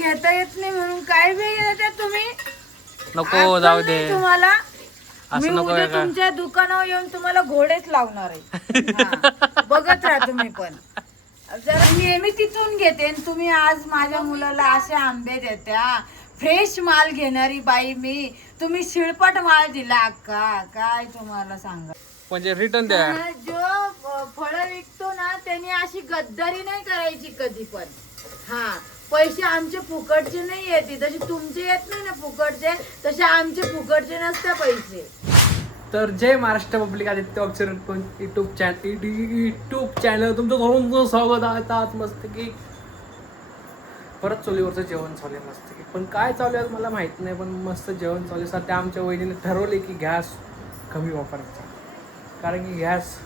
घेता येत नाही म्हणून काय बी घेता तुम्ही. नको जाऊ दे तुम्हाला मी असं नको उद्या आहे का? तुमच्या दुकानावर येऊन तुम्हाला घोडेच लावणार आहे. हा, बघत राहा तुम्ही पण. जरा नेहमी तिथून घेते आणि तुम्ही आज माझ्या मुलाला असे आंबे देत्या. फ्रेश माल घेणारी बाई मी, तुम्ही शिळपट माल दिला अक्का. काय तुम्हाला सांगा, म्हणजे रिटर्न द्या. जो फळं विकतो ना त्यांनी अशी गद्दारी नाही करायची कधी पण. हा, पैसे आमचे फुकटचे नाही येते, जसे तुमचे येत नाही ना फुकटचे, तसे आमचे फुकटचे नसते पैसे. तर जय Maharashtra public Aditya observer YouTube channel तुमचं घरून स्वागत आहे. आज मस्त की परत चुलीवरचं जेवण चालू आहे मस्त की. पण काय चालू आहे मला माहित नाही, पण मस्त जेवण चालू आहे. सध्या आमच्या वहिनीने ठरवले की गॅस कमी वापरायचा, कारण की गॅस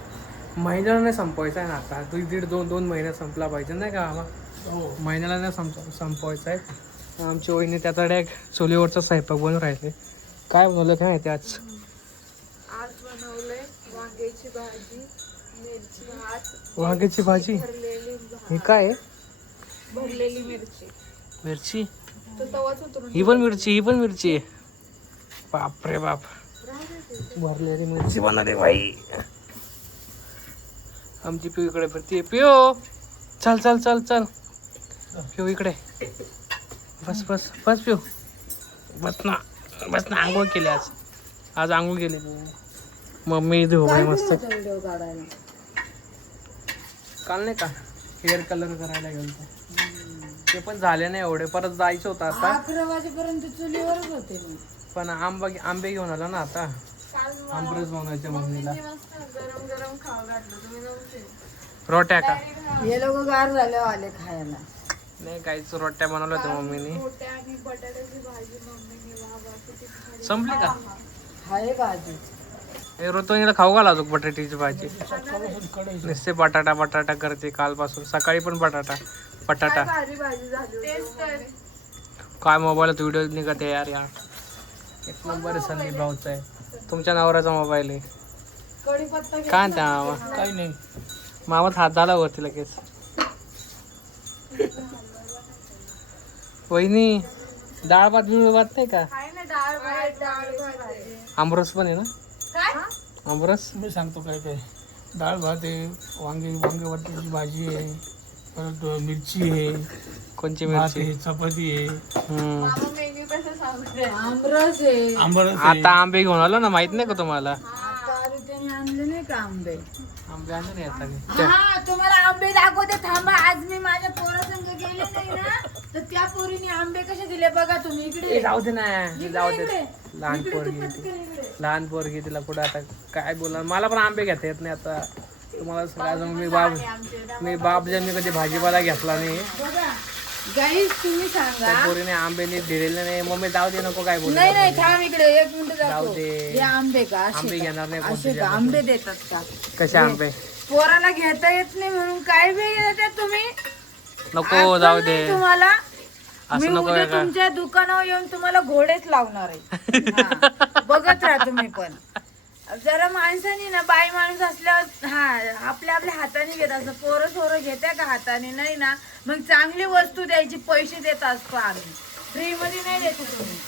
महिन्याला नाही संपवायचा आहे ना. आता दोन महिन्यात संपला पाहिजे नाही का. महिन्याला नाही संपवायचा आहे. आमची वहिनी त्याचा डायरेक्ट चुलीवरचा स्वयंपाक बनवून राहिले. काय बनवलं काय माहिती आज. आज बनवलंय वांग्याची भाजी, मिरची भात, वांग्याची भाजी. भरलेली हे काय आहे? भरलेली मिरची. मिरची. तो तवाच उतरून ही पण मिरची आहे. बाप रे बाप, भरलेली मिरची बनवली बाई. आमची पिऊ इकडे फिरते. पिऊ चल चल चल चल पिऊ इकडे बस बस बस पिऊ बस ना आंघोळ केली आज आंघोळ केली मम्मी धुवू मस्त. व्हिडिओ काढायला काल नाही का हेअर कलर करायला गेलो, ते पण झाले नाही एवढे. परत जायचं होतं आता. 11 वाजेपर्यंत चुलीवरच होते मी. पण आंबे घेऊन आलो ना आता. आंबरस बनवायच्या मम्मीला. गरम गरम खाऊ घातलं तुम्ही नव्हते. रोट्या का? हे लोक गार झाल्यावर आले खायला. नाही काहीच रोट्या बनवल्या होत्या मम्मीने. रोट्या आणि बटाट्याची भाजी मम्मीने. बाबा संपली का? हाय भाजी. हे रोतोनीला खाऊ घाला अजून बटाट्याची भाजी. नुसते बटाटा करते कालपासून. सकाळी पण बटाटा. भारी भाजी झाली. तेच तर. काय मोबाईलात व्हिडिओ निघते यार. एक नंबर संदीप भाऊचा आहे. तुमच्या नवऱ्याचा मोबाईल आहे. कढीपत्ता काय त्या मामा? काही नाही, मामात हात झाला वरती लगेच. वहिनी डाळ भात नाही का? डाळ भाजी. आमरस पण आहे ना? काय? आमरस मी सांगतो काय काय. डाळ भात आहे, वांगे भाजी आहे, परत मिरची आहे, कोणची भात मिरची? आहे, चपाती आहे, आमरस आहे. आंबरस आता आंबे घेऊन आलो ना, माहित नाही का तुम्हाला? आता त्याने आणले नाही का आंबे. आंबे आणले नाही आता. हा, तुम्हाला आंबे दाखवते थांबा. आज मी माझ्या पोरासंग गेले नाही ना, तर त्या पोरीने आंबे कसे दिले बघा तुम्ही. इकडे जाऊ दे ना, जाऊ दे. इकडे. लहान इकडे तू पोरगी पटकन इकडे. लहान पोरगी तिला कुठं आता काय बोलणार. मला पण आंबे घेता येत नाही आता. तुम्हाला सांगायचं मी बाप ज्यांनी कधी भाजीपाला घेतला नाही. बघा गाईस, तुम्ही सांगा. त्या पोरीने आंबे नीट दिलेले नाही. मम्मी जाऊ दे, नको काय बोल. नाही नाही, थांब इकडे 1 मिनिट जाऊ दाखव. दे. हे आंबे का असे आंबे का? घेणार नाही असे कोणते का आंबे देतात का? कसे आंबे? पोराला घेता येत नाही म्हणून काय बी घेता तुम्ही. नको जाऊ दे. तुम्हाला मी असं नको उद्या आहे का? तुमच्या दुकानावर येऊन तुम्हाला घोडेच लावणार आहे. हा, बघत राहा तुम्ही पण. जरा माणसानी ना, बाई माणूस असल्यावर आपल्या हाताने घेत असं. पोरं घेत्या का हाताने? नाही ना. मग चांगली वस्तू द्यायची, पैसे देत असतो आम्ही. फ्री मध्ये नाही देतो तुम्ही.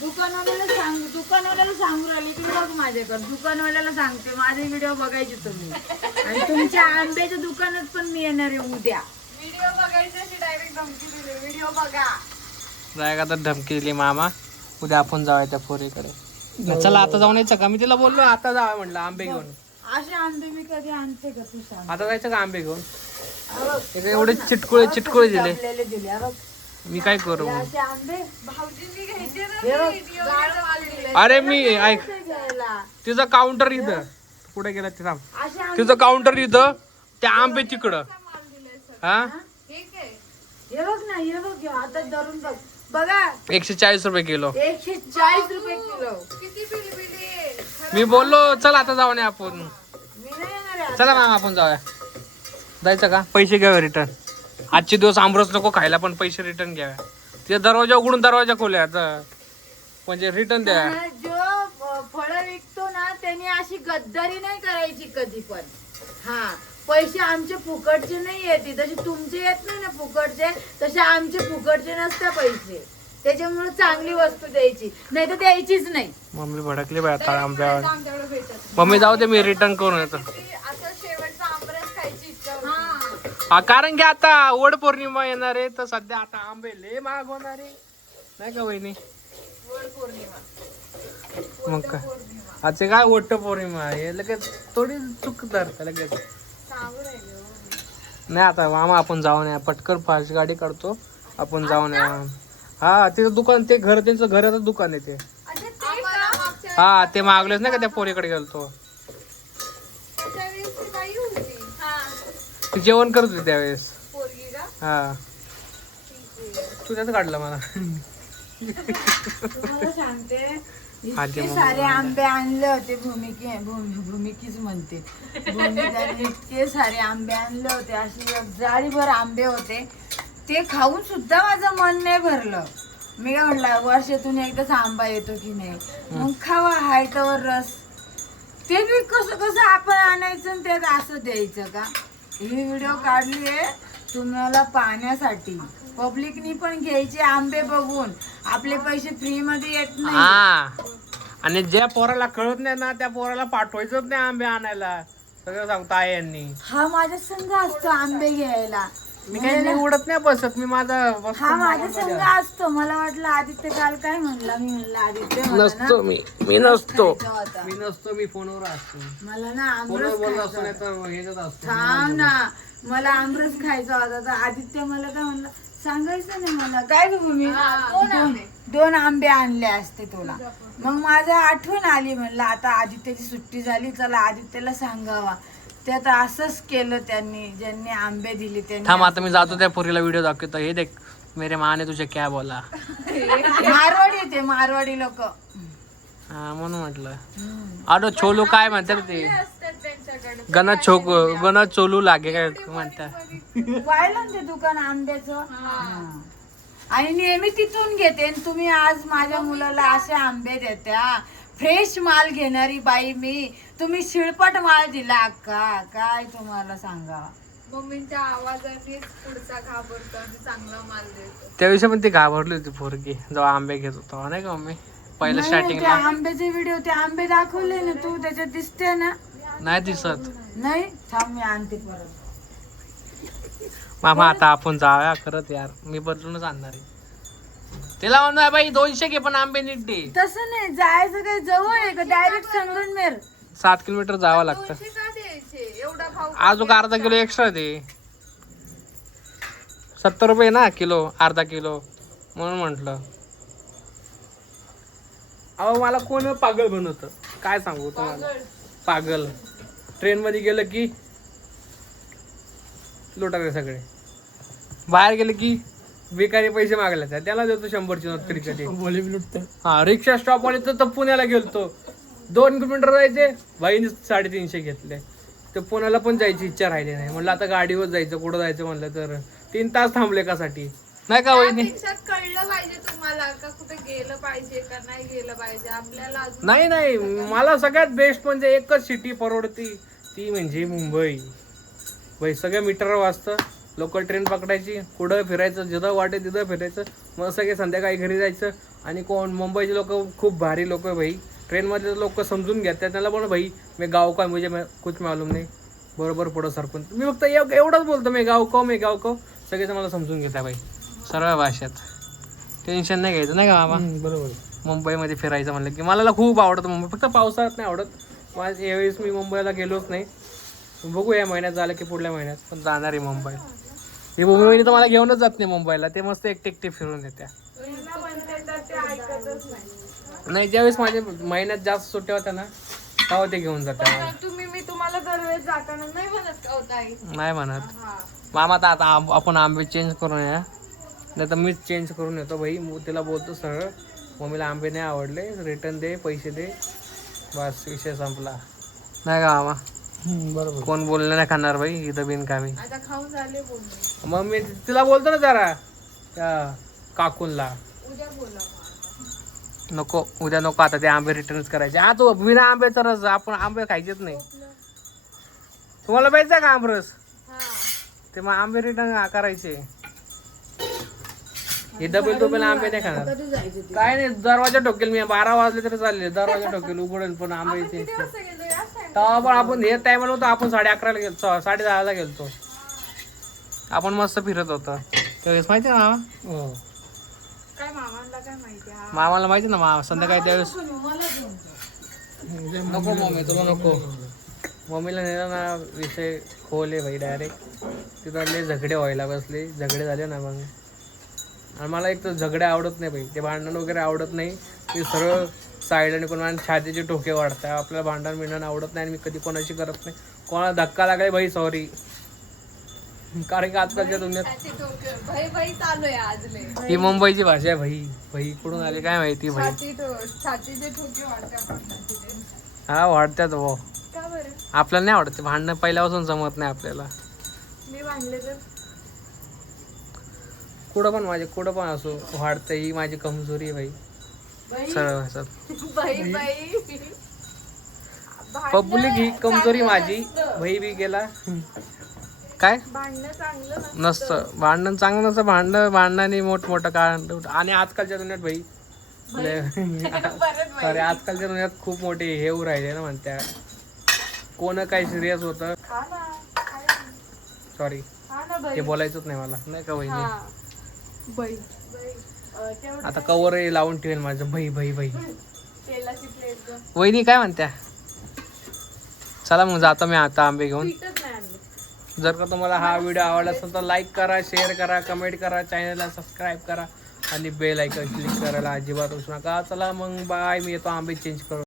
दुकानवाल्याला सांगू राहिले. इकडे बघ माझ्याकडे. दुकानवाल्याला सांगते, माझे व्हिडिओ बघायचे तुम्ही. आणि तुमच्या आंब्याच्या दुकानात पण मी येणार आहे उद्या. व्हिडिओ बघायचे, डायरेक्ट धमकी दिली. व्हिडिओ बघा. जायगा तर धमकी दिली मामा. उद्या आपण जाऊया त्या पोरीकडे. चला आता जाऊन यायचं का? मी तिला बोललो आता जाऊया म्हटलं आंबे घेऊन. असे आंबे मी कधी आणते का? तू सांग. आता जायचं का आंबे घेऊन? हे बघ, एवढे चिटकुळे दिले. आपल्याला दिले. हे बघ, मी काय करू? हे असे आंबे भाऊजींनी घ्यायचे ना. हे बघ, गाळवाले दिले. अरे मी ऐक, घ्यायला. तिचं काउंटर इथं. पुढे गेला ते थांब. असे आंबे तिचं काउंटर इथं, ते आंबे तिकडं. हा, हे बघ ना, हे बघ, आता धरून बघ. बघा 140 रुपये किलो. 140 रुपये किलो. किती मी बोललो चल आता जाऊ नये आपण. मी नाही येणार आहे. चला मामा आपण जाऊया. जायचं का? पैसे घ्यावे रिटर्न. आजचे दिवस आमरस नको खायला, पण पैसे रिटर्न घ्यावे. ते दरवाजा उघडून दरवाजा खोल्या म्हणजे रिटर्न द्या. जो फळं विकतो ना त्यांनी अशी गद्दारी नाही करायची कधी पण. हा, पैसे आमचे फुकटचे नाही येते, जसे तुमचे येत नाही ना फुकटचे, तसे आमचे फुकटचे नसते पैसे. त्याच्यामुळे चांगली वस्तू द्यायची, नाही तर द्यायचीच नाही. मम्मी भडकली बाय आता आंब्यावर. आमच्याकडे भेटत मम्मी जाऊ दे, मी रिटर्न करून येतो. नाही. असं शेवटचा आमरस खायची इच्छा होती. कारण की आता वड पौर्णिमा येणार आहे, तर सध्या आता आंबे लय महाग होणार आहे नाही का वहिनी? वड पौर्णिमा. मग काय आजचे काय वट पौर्णिमा आहे, लगेच थोडी चूक धरता लगेच. सांगू राहिले हो. नाही आता मामा आपण जाऊन या, पटकन फास्ट गाडी काढतो, आपण जाऊन या. हा तिचं दुकान, ते घर त्यांचं घराचं दुकान आहे ते. अच्छा, ते का? हा ते मागलेच नाही का, त्या पोरीकडे गेलतो. त्याच्या वेळेस ती बाई होती. हा. ती जेवण करत होती त्यावेळेस. पोरगी का? हा तू त्याच काढलं मला. तुम्हाला सांगते, आजी इतके मम्मी सारे आंबे आणले होते. भूमिकीच म्हणते, भूमिकाने इतके सारे आंबे आणले होते, अशी एक जाळीभर आंबे होते. ते खाऊन सुद्धा माझं मन नाही भरलं. मी काय म्हटलं, वर्षातून एकदाच आंबा येतो की नाही, मग खावा हायटावर रस. ते बी कसं कसं आपण आणायचं आणि त्यात असं द्यायचं का? ही व्हिडिओ काढली आहे तुम्हाला पाहण्यासाठी. पब्लिकनी पण घ्यायचे आंबे बघून, आपले पैसे फ्री मध्ये येत नाही. हा आणि ज्या पोराला कळत नाही ना, त्या पोराला पाठवायचंच नाही आंबे आणायला. सगळं सांगतो आई यांनी. हा माझा संघ असतो आंबे घ्यायला. मी काही निवडत नाही बसत, मी माझा बसतो हा माझा माझ्या संघ मध्ये. असतो. मला वाटलं आदित्य काल काय म्हणला, मी म्हणलं आदित्य मला ना नसतो मी नसतो. खायचा होता. मी नसतो, मी फोनवर असतो. मला ना फोनवर आमरस बोलत खायचा असतो नाही होता. तर ह्याच्यात असतो. थांब ना, मला आमरस खायचा होता. तर आदित्य मला काय म्हणलं, सांगायचं नाही मला काय बघू मी दोन आंबे आणले असते तुला. मग माझं आठवण आली, म्हणलं आता आदित्यची सुट्टी झाली, चला आदित्यला सांगावा. ते आता असंच केलं त्यांनी, ज्यांनी आंबे दिले त्यांनी. थांब आता मी जातो त्या पोरीला व्हिडिओ दाखवतो. हे देख मेरे माने तुझे क्या बोला. मारवाडी, ते मारवाडी लोक. हा म्हणून म्हटलं. अरे छोलू काय म्हणतात ते, असतात त्यांच्याकडे. गण चोलू लागे काय म्हणतात. पाहिलं ना ते दुकान आंब्याचं. हा. आणि नेहमी तिथून घेते. आणि तुम्ही आज माझ्या मुलाला असे आंबे देत्या. फ्रेश माल घेणारी बाई मी, तुम्ही शिळपट माल दिला अक्का. काय तुम्हाला सांगा. मम्मींच्या आवाजानेच पुढचा घाबरतो आणि चांगला माल देतो. त्याविषयी पण ती घाबरली होती पोरगी जेव्हा आंबे घेत होतो नाही का मम्मी, पहिल्या नाही, ते स्टार्टिंगला. आंब्याचे व्हिडिओ, ते आंबे दाखवले ना तू, त्याच्यात दिसते ना. नाही दिसत. नाही थांब मी आणते परत. मामा आता आपण जाऊया खरंच यार, मी बदलूनच आणणार आहे. तिला म्हणणार बाई 200 घे पण आंबे नीट दे. तसं नाही, जायचं काही जवळ आहे का? डायरेक्ट संगमनेर. 7 किलोमीटर जावं लागतं. 200 का द्यायचे? एवढा भाव अजून अर्धा किलो एक्स्ट्रा दे. 70 रुपये ना किलो, अर्धा किलो म्हणून म्हटलं. अहो मला कोण पागल बनवतं काय सांगू तुम्हाला. पागल ट्रेन मध्ये गेलं की लोटारे सगळे, बाहेर गेले की बेकारी पैसे मागले, त्याला देतो 100ची नोट कधी कधी. बोले बी लुटतं. हा रिक्षा स्टॉप आले तर पुण्याला गेलतो, 2 किलोमीटर जायचे, बाईने 350 घेतले. तर पुण्याला पण जायची इच्छा राहिली नाही. म्हणलं आता गाडीवर जायचं, कुठं जायचं म्हणलं तर 3 तास थांबले कासाठी नाही का वहिनी. त्यापेक्षा कळलं पाहिजे तुम्हाला का कुठे गेलं पाहिजे का नाही गेलं पाहिजे आपल्याला. अजून नाही मला सगळ्यात बेस्ट म्हणजे एकच सिटी परवडती, ती म्हणजे मुंबई. बाई सगळ्या मीटरवर वाजतं, लोकल ट्रेन पकडायची, कुठं फिरायचं, जिथं वाटे तिथं फिरायचं, मग सगळे संध्याकाळी घरी जायचं. आणि कोण मुंबईचे लोक खूप भारी लोक भाई, ट्रेनमध्ये लोक समजून घेतात त्याला पण भाई मी गाव का मुझे कुछ मालूम नाही, बरोबर पुढं सरकून. मी फक्त एवढंच बोलतो, मी गाव का सगळेच मला समजून घेतात भाई सरळ भाषेत. टेन्शन नाही घ्यायचं नाही का मामा. बरोबर. मुंबईमध्ये फिरायचं म्हणलं की मला खूप आवडतं मुंबई, फक्त पावसाळ्यात नाही आवडत. माझ्या यावेळेस मी मुंबईला गेलोच नाही, बघू या महिन्यात झालं की पुढल्या महिन्यात पण जाणार आहे मुंबई. ही मुंबईने तर मला घेऊनच जात नाही मुंबईला, ते मस्त एकटे फिरून येत्या. नाही ज्यावेळेस माझ्या महिन्यात जास्त सुट्ट्या होत्या ना तेव्हा ते घेऊन जाते मला. मी तुम्हाला दरवेळेस जाताना नाही म्हणत का होता आई. नाही म्हणत मामा, तर आता आपण आंबे चेंज करून या, नाही तर मीच चेंज करून येतो भाई. तिला बोलतो सरळ, मम्मीला आंबे नाही आवडले, रिटर्न दे, पैसे दे, बस विषय संपला नाही का मामा. बरोबर. कोण बोललं नाही खाणार भाई इथं बिनकामी. आता खाऊन झाले बोलणे, मग मी तिला बोलतो ना जरा त्या काकूनला, उद्या बोला. नको उद्या नको, आता ते आंबे रिटर्नच करायचे. हा तो बिना आंबे तरच आपण आंबे खायचेच नाही. तुम्हाला प्यायचा का आमरस? हा ते मग आंबे रिटर्न करायचे. हे डबेल आंबे नाही खाणार. कधी जायचं ते? काय नाही, दरवाजा ठोकेल मी. 12 वाजले तरी चालले, दरवाजा ठोकेल, उघडेल. पण आंबे इथे किती वाजता गेलो या time? तेव्हा पण आपण हे टायमाला होतो, आपण 11:30ला गेलो, 10:30ला गेलतो. आपण मस्त फिरत होतो त्यावेळेस, माहिती ना. हो. काय मामांना काय माहिती हा मामाला माहिती ना, संध्याकाळी त्यावेळेस. मला घेऊन जा. नको मम्मी, तुला नको. मम्मीला नेला ना, विषय खोले भाई डायरेक्ट. तिथले झगडे व्हायला बसले, झगडे झाले ना मग. आणि मला एक तर झगडे आवडत नाही भाई, ते भांडण वगैरे आवडत नाही. ते सरळ साईडने कोणा छातीचे ठोके वाढतात. आपल्याला भांडण मिळणं आवडत नाही आणि मी कधी कोणाशी करत नाही. कोणाला धक्का लागलाय भाई सॉरी, कारण की आजकालच्या दुनियेत त्याची डोकं भाई भाई चालू आहे आज लय ही मुंबईची भाषा आहे भाई. भाई कुठून आली काय माहिती भाई. छातीचे ठोके वाढतात छातीचे. हा वाढत्यात भाऊ. का बरं आपल्याला नाही आवडत, भांडणं पहिल्यापासून जमत नाही आपल्याला. मी भांडले तर कुठं पण असो वाढतं, ही माझी कमजोरी आहे भाई. सरळ असं बाई बाई पब्लिक ही कमजोरी माझी. भाई बी गेला काय भांडणं चांगलं नसतं. नसतं, भांडण चांगलं नसतं. भांडणाने मोठमोठं कारण. आणि आजकालच्या दुनियात भाई अरे आजकालच्या दुनियात खूप मोठे हे होऊ राहिले ना म्हणत्या. कोण काय सिरियस होतं, खा ना सॉरी खा ना बाई ते बोलायचंच नाही मला, नाही का वहिनी. हा बाई तेवढं आता कवर लावून ठेवेल माझं भाई भाई भाई. तेलाची प्लेट ग वहिनी काय म्हणत्या. चला मग जातो मी आता आंबे घेऊन. पीठच नाही आणलं. जर का तुम्हाला हा व्हिडिओ आवडला असेल तर लाईक करा, शेअर करा, कमेंट करा, चॅनलला सबस्क्राईब करा आणि बेल आयकॉन क्लिक करायला अजिबात विसरू नका. चला मग बाय, मी येतो आंबे चेंज करून.